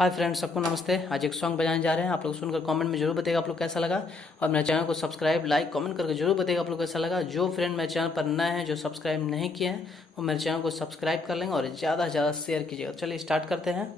Hi friends, सबको नमस्ते। आज एक सॉन्ग बजाने जा रहे हैं। आप लोग सुनकर कमेंट में जरूर बताइएगा आप लोग कैसा लगा, और मेरे चैनल को सब्सक्राइब, लाइक, कमेंट करके जरूर बताइएगा आप लोग कैसा लगा। जो फ्रेंड मेरे चैनल पर नए हैं, जो सब्सक्राइब नहीं किए हैं, वो मेरे चैनल को सब्सक्राइब कर लेंगे और ज़्यादा से ज़्यादा शेयर कीजिएगा। चलिए स्टार्ट करते हैं।